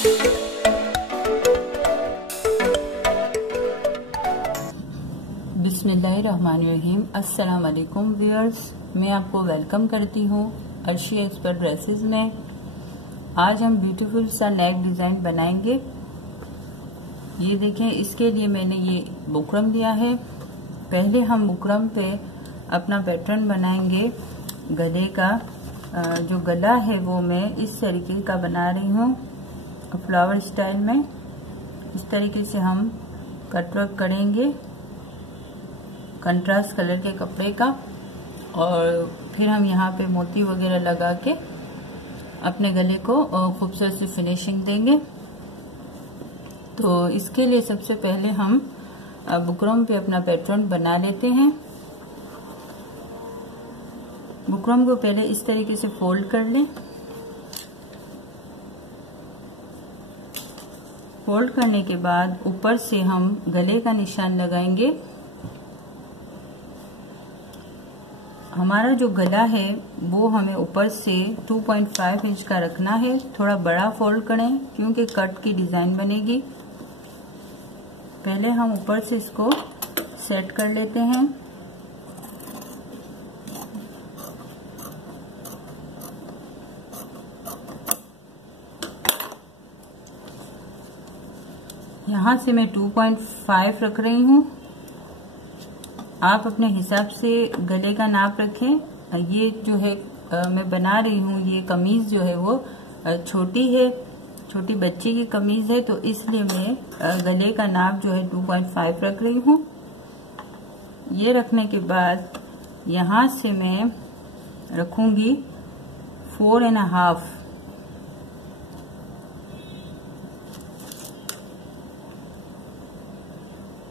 बिस्मिल्लाहिर्रहमानिर्रहीम। अस्सलाम वालेकुम व्यूअर्स, मैं आपको वेलकम करती हूँ अर्शी एक्सपर्ट ड्रेसेस में। आज हम ब्यूटीफुल सा नेक डिजाइन बनाएंगे। ये देखें, इसके लिए मैंने ये बुकरम लिया है। पहले हम बुकरम पे अपना पैटर्न बनाएंगे गले का। जो गला है वो मैं इस तरीके का बना रही हूँ, फ्लावर स्टाइल में। इस तरीके से हम कटवर्क करेंगे कंट्रास्ट कलर के कपड़े का, और फिर हम यहाँ पे मोती वगैरह लगा के अपने गले को खूबसूरत सी फिनिशिंग देंगे। तो इसके लिए सबसे पहले हम बुकरम पे अपना पैटर्न बना लेते हैं। बुकरम को पहले इस तरीके से फोल्ड कर लें। फोल्ड करने के बाद ऊपर से हम गले का निशान लगाएंगे। हमारा जो गला है वो हमें ऊपर से 2.5 इंच का रखना है। थोड़ा बड़ा फोल्ड करें क्योंकि कट की डिजाइन बनेगी। पहले हम ऊपर से इसको सेट कर लेते हैं। यहाँ से मैं 2.5 रख रही हूँ। आप अपने हिसाब से गले का नाप रखें। ये जो है मैं बना रही हूँ, ये कमीज जो है वो छोटी है, छोटी बच्ची की कमीज है, तो इसलिए मैं गले का नाप जो है 2.5 रख रही हूँ। ये रखने के बाद यहाँ से मैं रखूंगी 4.5।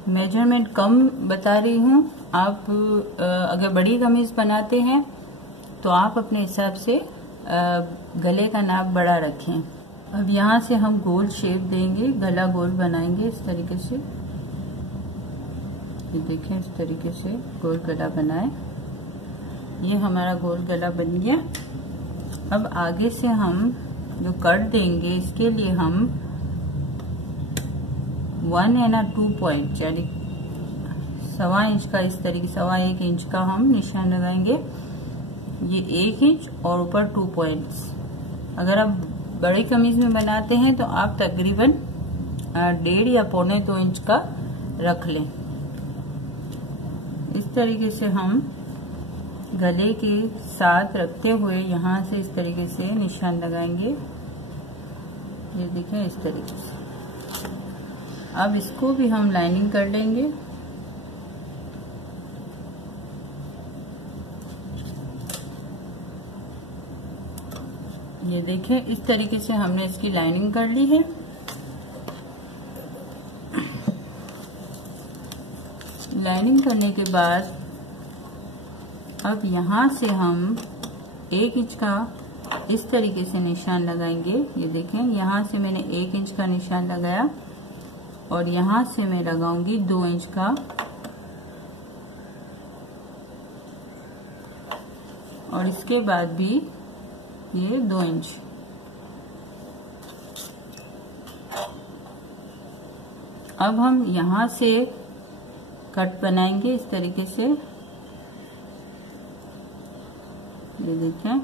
मेजरमेंट कम बता रही हूँ। आप अगर बड़ी कमीज बनाते हैं तो आप अपने हिसाब से गले का नाप बड़ा रखें। अब यहाँ से हम गोल शेप देंगे, गला गोल बनाएंगे इस तरीके से। ये देखें, इस तरीके से गोल गला बनाएं। ये हमारा गोल गला बन गया। अब आगे से हम जो कट देंगे, इसके लिए हम 1.2 पॉइंट यानी 1.25 इंच का, इस तरीके 1.25 इंच का हम निशान लगाएंगे। ये 1 इंच और ऊपर 2 पॉइंट्स। अगर आप बड़ी कमीज में बनाते हैं तो आप तकरीबन 1.5 या 1.25 इंच का रख लें। इस तरीके से हम गले के साथ रखते हुए यहाँ से इस तरीके से निशान लगाएंगे। ये देखें, इस तरीके से। अब इसको भी हम लाइनिंग कर लेंगे। ये देखें, इस तरीके से हमने इसकी लाइनिंग कर ली है। लाइनिंग करने के बाद अब यहाँ से हम 1 इंच का इस तरीके से निशान लगाएंगे। ये देखें, यहाँ से मैंने 1 इंच का निशान लगाया और यहाँ से मैं लगाऊंगी 2 इंच का। और इसके बाद भी ये 2 इंच। अब हम यहाँ से कट बनाएंगे इस तरीके से। ये देखें,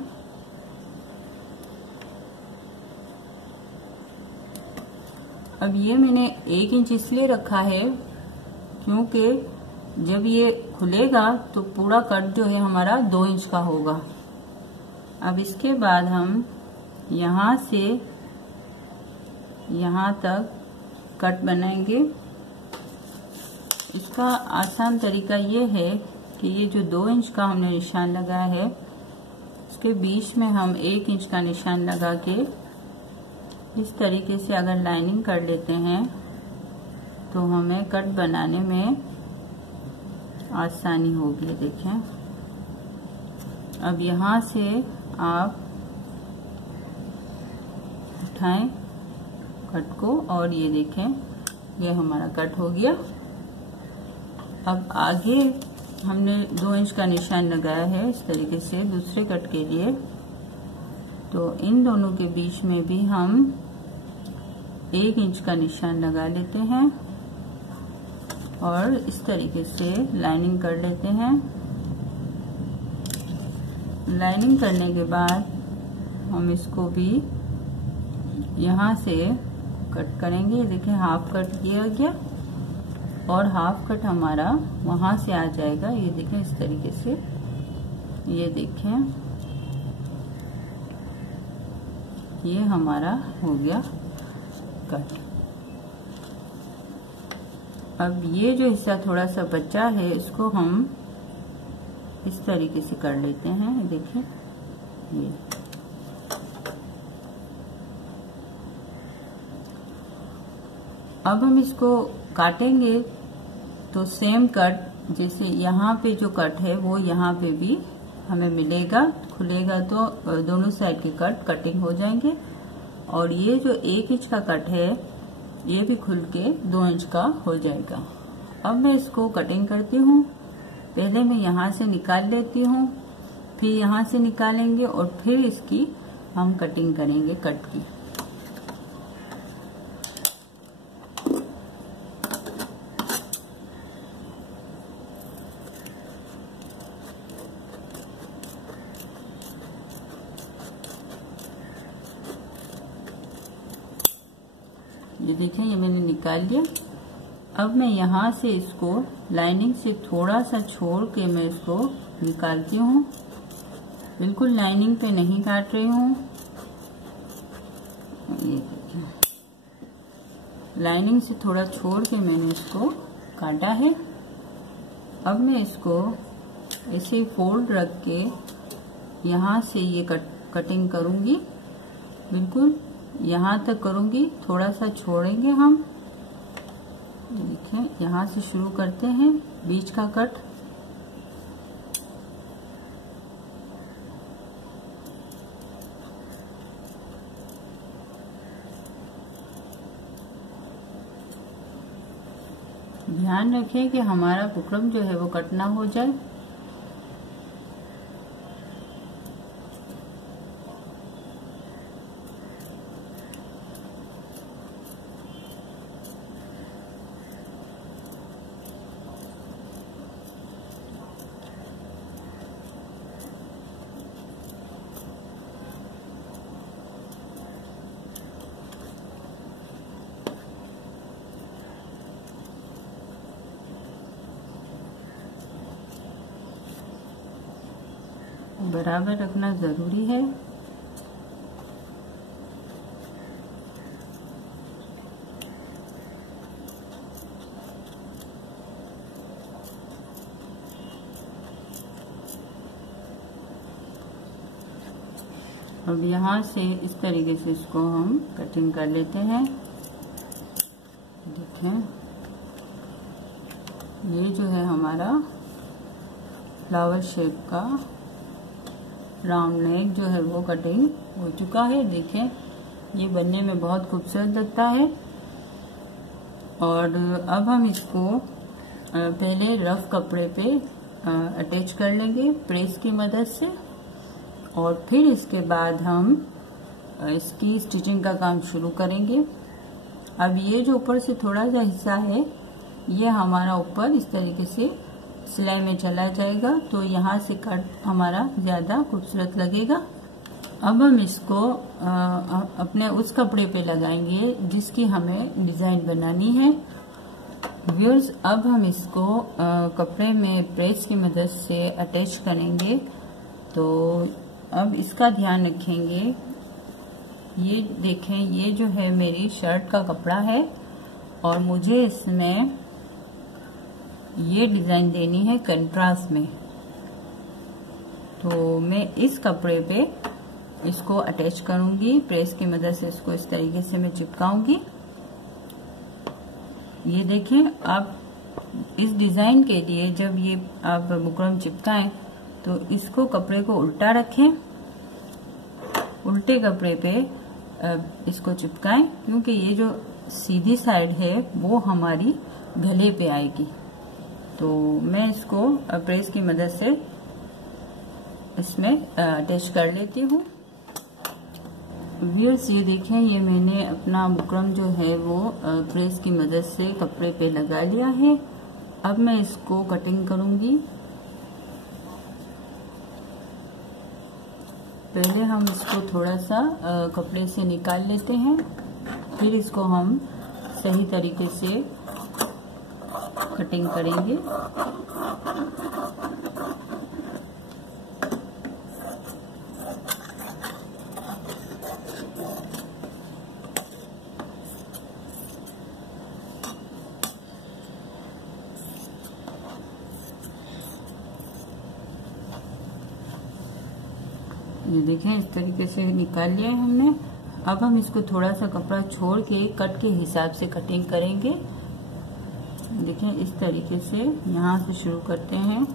अब ये मैंने 1 इंच इसलिए रखा है क्योंकि जब ये खुलेगा तो पूरा कट जो है हमारा 2 इंच का होगा। अब इसके बाद हम यहाँ से यहाँ तक कट बनाएंगे। इसका आसान तरीका ये है कि ये जो 2 इंच का हमने निशान लगाया है, इसके बीच में हम 1 इंच का निशान लगा के इस तरीके से अगर लाइनिंग कर लेते हैं तो हमें कट बनाने में आसानी होगी। देखें, अब यहाँ से आप उठाएं कट को और ये देखें, ये हमारा कट हो गया। अब आगे हमने 2 इंच का निशान लगाया है इस तरीके से दूसरे कट के लिए, तो इन दोनों के बीच में भी हम 1 इंच का निशान लगा लेते हैं और इस तरीके से लाइनिंग कर लेते हैं। लाइनिंग करने के बाद हम इसको भी यहाँ से कट करेंगे। देखिए हाफ कट किया गया और हाफ कट हमारा वहां से आ जाएगा। ये देखें इस तरीके से, ये देखें ये हमारा हो गया कट। अब ये जो हिस्सा थोड़ा सा बचा है इसको हम इस तरीके से कर लेते हैं। देखिए ये अब हम इसको काटेंगे तो सेम कट जैसे यहाँ पे जो कट है वो यहाँ पे भी हमें मिलेगा। खुलेगा तो दोनों साइड के कटिंग हो जाएंगे और ये जो 1 इंच का कट है ये भी खुल के 2 इंच का हो जाएगा। अब मैं इसको कटिंग करती हूँ। पहले मैं यहाँ से निकाल लेती हूँ, फिर यहाँ से निकालेंगे और फिर इसकी हम कटिंग करेंगे कट की। ये देखें ये मैंने निकाल लिया। अब मैं यहाँ से इसको लाइनिंग से थोड़ा सा छोड़ के मैं इसको निकालती हूँ। बिल्कुल लाइनिंग पे नहीं काट रही हूँ। ये देखें लाइनिंग से थोड़ा छोड़ के मैंने इसको काटा है। अब मैं इसको ऐसे फोल्ड रख के यहाँ से ये कटिंग करूँगी। बिल्कुल यहाँ तक करूँगी, थोड़ा सा छोड़ेंगे हम। देखिए यहाँ से शुरू करते हैं बीच का कट। ध्यान रखें कि हमारा बुकरम जो है वो कट ना हो जाए। बराबर रखना जरूरी है। अब यहाँ से इस तरीके से इसको हम कटिंग कर लेते हैं। देखें ये जो है हमारा फ्लावर शेप का राउंड नेक जो है वो कटिंग हो चुका है। देखें ये बनने में बहुत खूबसूरत लगता है। और अब हम इसको पहले रफ कपड़े पे अटैच कर लेंगे प्रेस की मदद से और फिर इसके बाद हम इसकी स्टिचिंग का काम शुरू करेंगे। अब ये जो ऊपर से थोड़ा सा हिस्सा है ये हमारा ऊपर इस तरीके से सिलाई में चला जाएगा, तो यहाँ से कट हमारा ज्यादा खूबसूरत लगेगा। अब हम इसको अपने उस कपड़े पे लगाएंगे जिसकी हमें डिजाइन बनानी है। व्यूअर्स अब हम इसको कपड़े में प्रेस की मदद से अटैच करेंगे। तो अब इसका ध्यान रखेंगे। ये देखें ये जो है मेरी शर्ट का कपड़ा है और मुझे इसमें ये डिजाइन देनी है कंट्रास्ट में। तो मैं इस कपड़े पे इसको अटैच करूंगी, प्रेस की मदद से इसको इस तरीके से मैं चिपकाऊंगी। ये देखें आप इस डिजाइन के लिए जब ये आप बुकरम चिपकाएं तो इसको कपड़े को उल्टा रखें, उल्टे कपड़े पे इसको चिपकाएं क्योंकि ये जो सीधी साइड है वो हमारी गले पे आएगी। तो मैं इसको प्रेस की मदद से इसमें अटैच कर लेती हूँ। व्यूअर्स ये देखें, ये मैंने अपना बुकरम जो है वो प्रेस की मदद से कपड़े पे लगा लिया है। अब मैं इसको कटिंग करूंगी। पहले हम इसको थोड़ा सा कपड़े से निकाल लेते हैं, फिर इसको हम सही तरीके से कटिंग करेंगे। ये देखें, इस तरीके से निकाल लिया है हमने। अब हम इसको थोड़ा सा कपड़ा छोड़ के कट के हिसाब से कटिंग करेंगे। देखें, इस तरीके से यहाँ से शुरू करते हैं।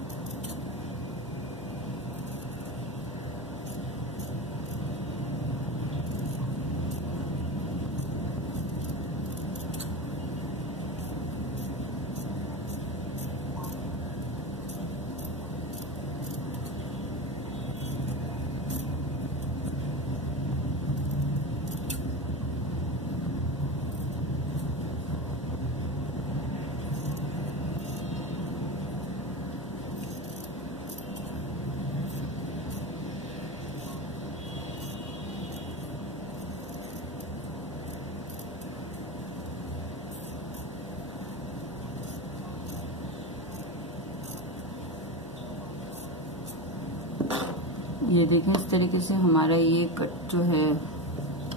ये देखें, इस तरीके से हमारा ये कट जो है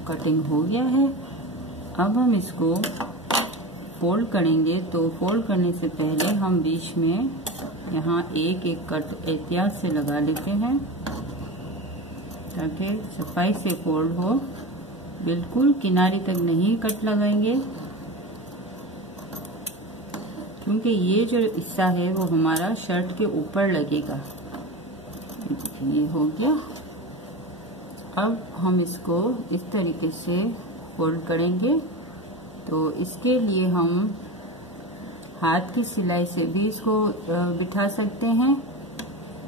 कटिंग हो गया है। अब हम इसको फोल्ड करेंगे, तो फोल्ड करने से पहले हम बीच में यहाँ एक एक कट एहतियात से लगा लेते हैं ताकि सफाई से फोल्ड हो। बिल्कुल किनारे तक नहीं कट लगाएंगे, क्योंकि ये जो हिस्सा है वो हमारा शर्ट के ऊपर लगेगा। ये हो गया। अब हम इसको इस तरीके से फोल्ड करेंगे। तो इसके लिए हम हाथ की सिलाई से भी इसको बिठा सकते हैं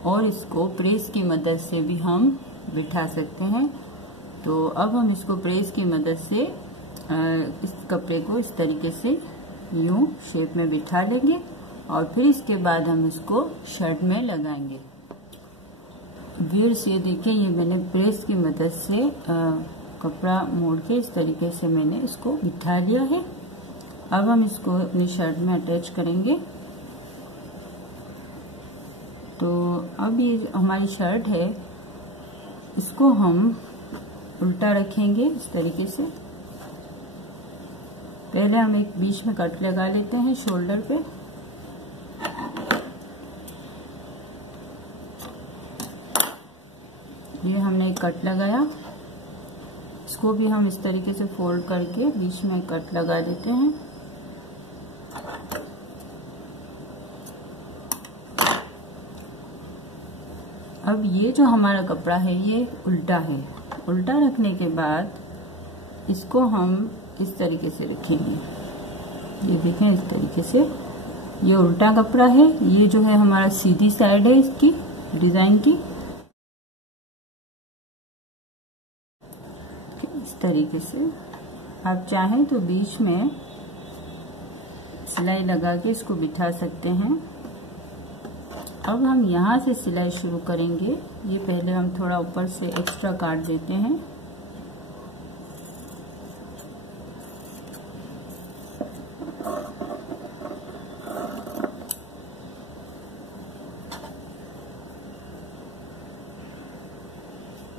और इसको प्रेस की मदद से भी हम बिठा सकते हैं। तो अब हम इसको प्रेस की मदद से इस कपड़े को इस तरीके से यूं शेप में बिठा लेंगे और फिर इसके बाद हम इसको शर्ट में लगाएंगे। व्यूअर्स ये देखिए, ये मैंने प्रेस की मदद से कपड़ा मोड़ के इस तरीके से मैंने इसको बिठा लिया है। अब हम इसको अपनी शर्ट में अटैच करेंगे। तो अब ये हमारी शर्ट है, इसको हम उल्टा रखेंगे इस तरीके से। पहले हम एक बीच में कट लगा लेते हैं शोल्डर पे। ये हमने एक कट लगाया, इसको भी हम इस तरीके से फोल्ड करके बीच में कट लगा देते हैं। अब ये जो हमारा कपड़ा है ये उल्टा है। उल्टा रखने के बाद इसको हम इस तरीके से रखेंगे। ये देखें, इस तरीके से ये उल्टा कपड़ा है, ये जो है हमारा सीधी साइड है इसकी डिजाइन की। इस तरीके से आप चाहें तो बीच में सिलाई लगा के इसको बिठा सकते हैं। अब हम यहाँ से सिलाई शुरू करेंगे। ये पहले हम थोड़ा ऊपर से एक्स्ट्रा काट देते हैं।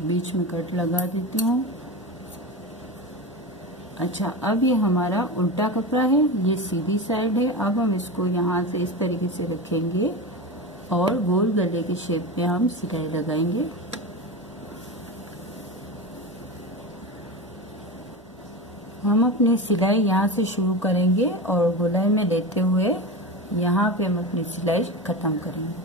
बीच में कट लगा देती हूँ। अच्छा, अब ये हमारा उल्टा कपड़ा है, ये सीधी साइड है। अब हम इसको यहाँ से इस तरीके से रखेंगे और गोल गले के शेप में हम सिलाई लगाएंगे। हम अपनी सिलाई यहाँ से शुरू करेंगे और गोलाई में लेते हुए यहाँ पे हम अपनी सिलाई खत्म करेंगे।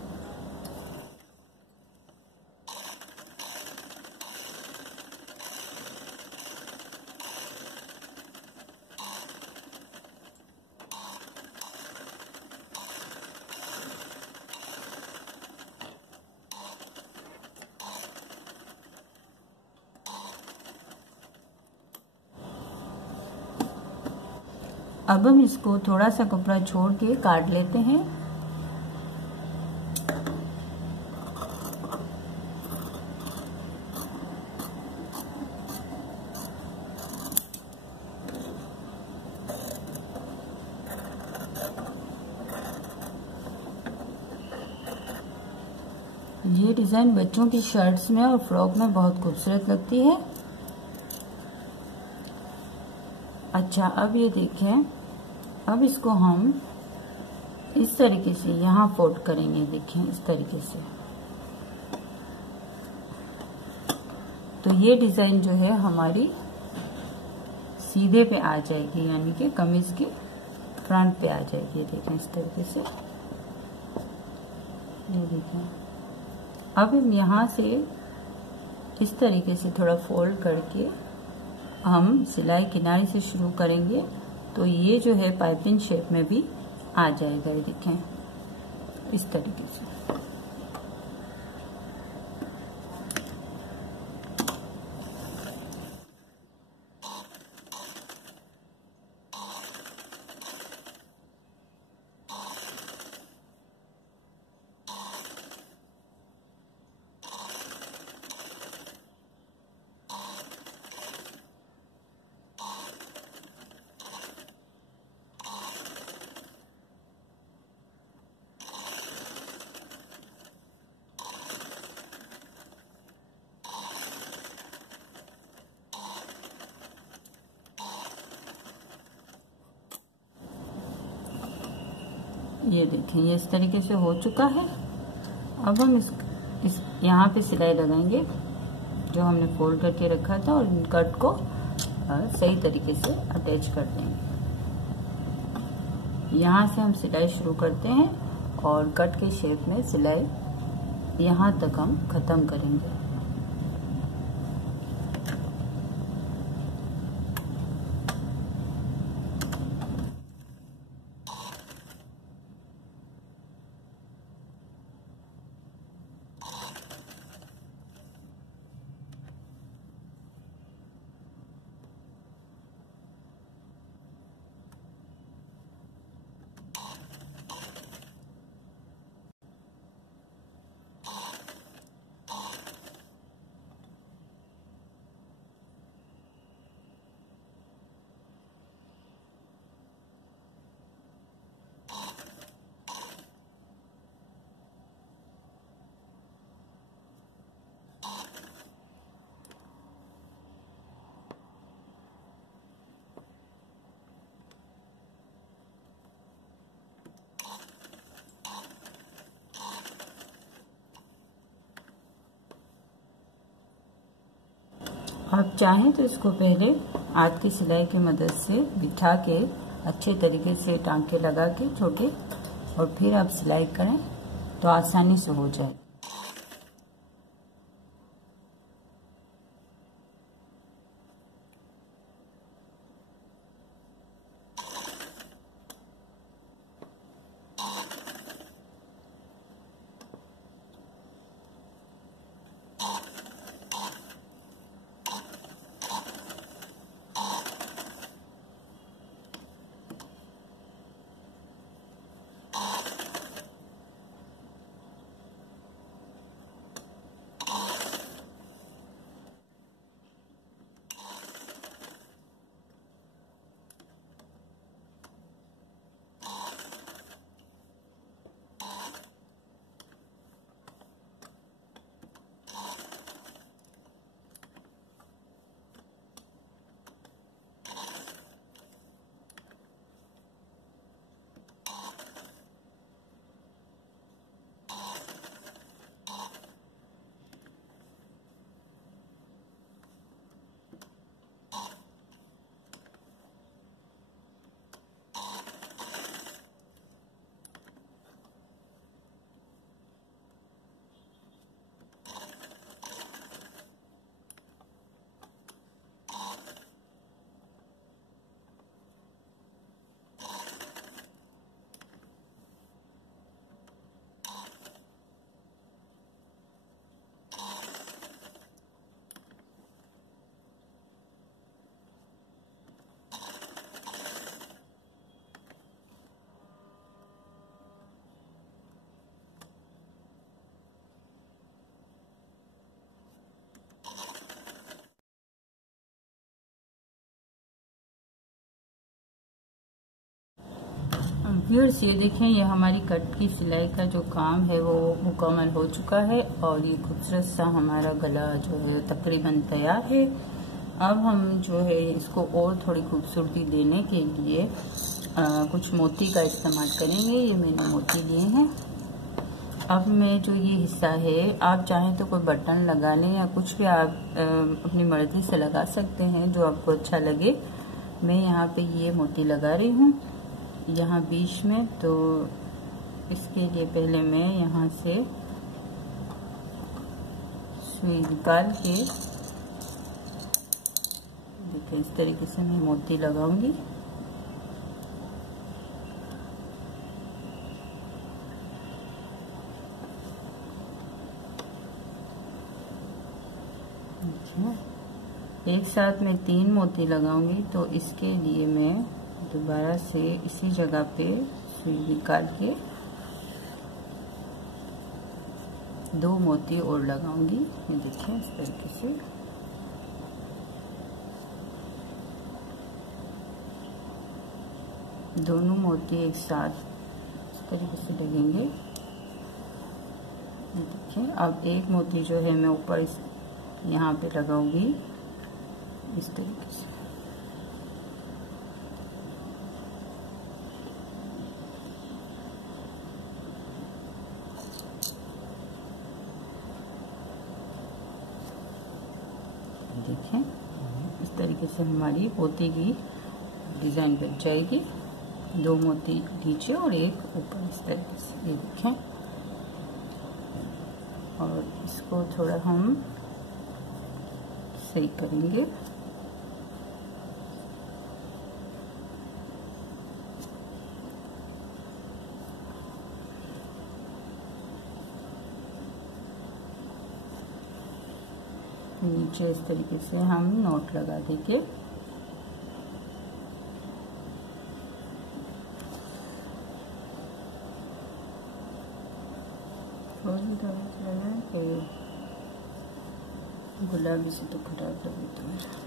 अब हम इसको थोड़ा सा कपड़ा छोड़ के काट लेते हैं। ये डिजाइन बच्चों की शर्ट्स में और फ्रॉक में बहुत खूबसूरत लगती है। अच्छा, अब ये देखें, अब इसको हम इस तरीके से यहाँ फोल्ड करेंगे। देखें इस तरीके से, तो ये डिजाइन जो है हमारी सीधे पे आ जाएगी, यानी कि कमीज के फ्रंट पे आ जाएगी। ये देखें इस तरीके से, ये देखें। अब हम यहाँ से इस तरीके से थोड़ा फोल्ड करके हम सिलाई किनारे से शुरू करेंगे, तो ये जो है पाइपिंग शेप में भी आ जाएगा। ये देखें इस तरीके से। ये देखें, ये इस तरीके से हो चुका है। अब हम इस यहाँ पे सिलाई लगाएंगे जो हमने फोल्ड करके रखा था, और कट को सही तरीके से अटैच कर देंगे। यहाँ से हम सिलाई शुरू करते हैं और कट के शेप में सिलाई यहाँ तक हम खत्म करेंगे। आप चाहें तो इसको पहले हाथ की सिलाई की मदद से बिठा के अच्छे तरीके से टांके लगा के छोटे, और फिर आप सिलाई करें तो आसानी से हो जाए। व्यूअर्स ये देखें, ये हमारी कट की सिलाई का जो काम है वो मुकम्मल हो चुका है और ये खूबसूरत सा हमारा गला जो है तकरीबन तैयार है। अब हम जो है इसको और थोड़ी खूबसूरती देने के लिए कुछ मोती का इस्तेमाल करेंगे। ये मैंने मोती लिए हैं। अब मैं जो ये हिस्सा है, आप चाहें तो कोई बटन लगा लें या कुछ भी आप अपनी मर्जी से लगा सकते हैं जो आपको अच्छा लगे। मैं यहाँ पे ये मोती लगा रही हूँ यहाँ बीच में। तो इसके लिए पहले मैं यहाँ से सुई निकाल के देखिए इस तरीके से मैं मोती लगाऊंगी। एक साथ मैं 3 मोती लगाऊंगी, तो इसके लिए मैं दोबारा से इसी जगह पे सुई निकाल के 2 मोती और लगाऊंगी। ये देखिए इस तरीके से। दोनों मोती एक साथ इस तरीके से लगेंगे। ये देखिए, अब एक मोती जो है मैं ऊपर यहाँ पे लगाऊंगी इस तरीके से। देखिए इस तरीके से हमारी मोती की डिजाइन बन जाएगी। 2 मोती नीचे और एक ऊपर इस तरीके से। ये देखें, और इसको थोड़ा हम सही करेंगे। नीचे इस तरीके से हम नोट लगा देंगे। गुलाबी से तो खराब लगे तो मेरा।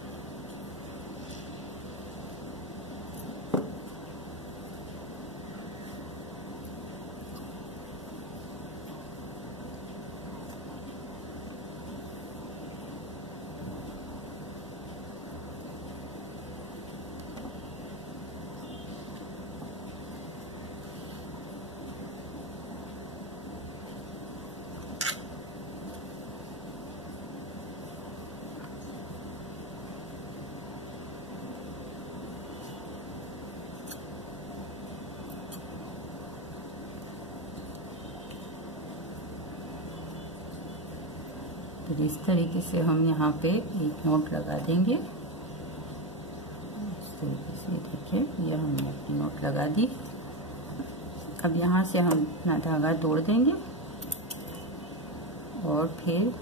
तो इस तरीके से हम यहाँ पे एक नोट लगा देंगे। इस तरीके से देखिए, ये हमने अपनी नोट लगा दी। अब यहाँ से हम अपना धागा तोड़ देंगे और फिर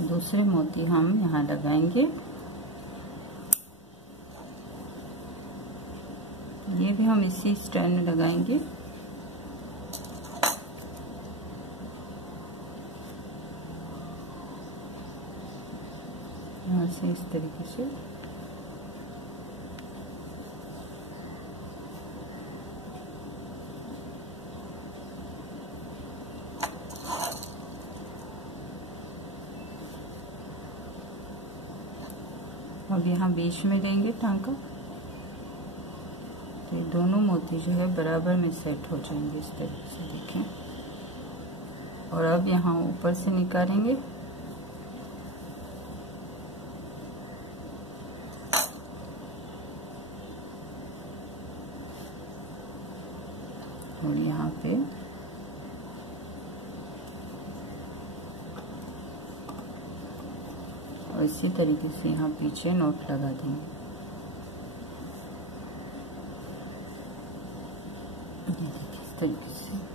दूसरे मोती हम यहाँ लगाएंगे। ये भी हम इसी स्टाइल में लगाएंगे। यहाँ से इस तरीके से अब यहाँ बीच में देंगे टांका, तो ये दोनों मोती जो है बराबर में सेट हो जाएंगे इस तरीके से। देखें, और अब यहाँ ऊपर से निकालेंगे। और यहाँ पे और इसी तरीके से यहाँ पीछे नोट लगा देंगे। इस तरीके से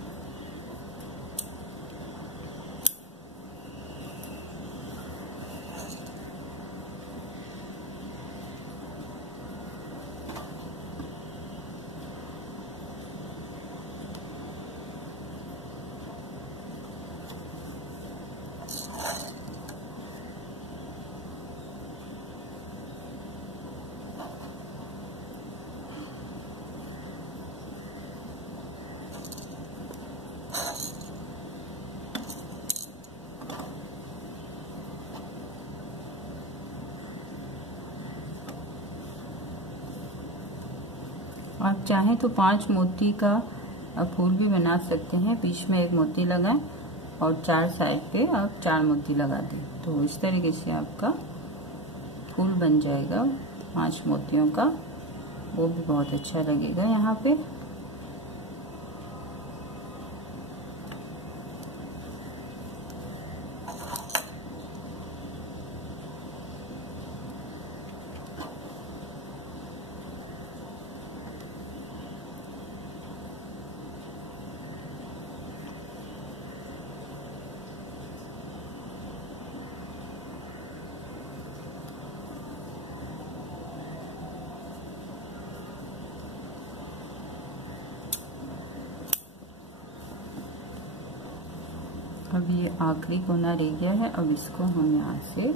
आप चाहें तो 5 मोती का फूल भी बना सकते हैं। बीच में एक मोती लगाएं और 4 साइड पे आप 4 मोती लगा दें, तो इस तरीके से आपका फूल बन जाएगा 5 मोतियों का। वो भी बहुत अच्छा लगेगा यहाँ पे। अब ये आखिरी कोना रह गया है। अब इसको हम यहाँ से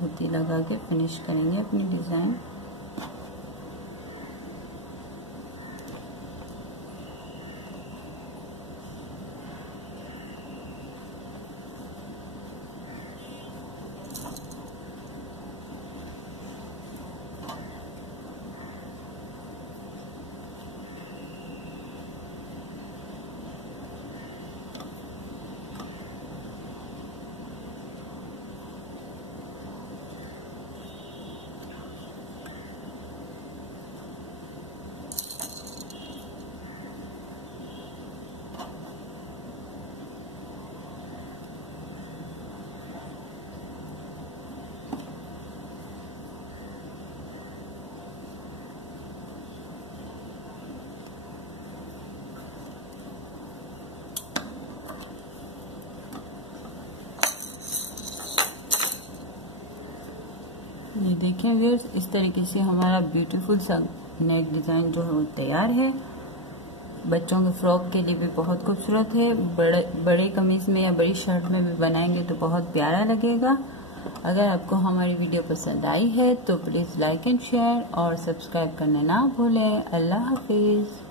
मोती लगा के फिनिश करेंगे अपनी डिज़ाइन। ये देखें व्यूअर्स, इस तरीके से हमारा ब्यूटीफुल सा नेक डिज़ाइन जो है वो तैयार है। बच्चों के फ्रॉक के लिए भी बहुत खूबसूरत है। बड़े कमीज में या बड़ी शर्ट में भी बनाएंगे तो बहुत प्यारा लगेगा। अगर आपको हमारी वीडियो पसंद आई है तो प्लीज़ लाइक एंड शेयर और सब्सक्राइब करना ना भूलें। अल्लाह हाफिज़।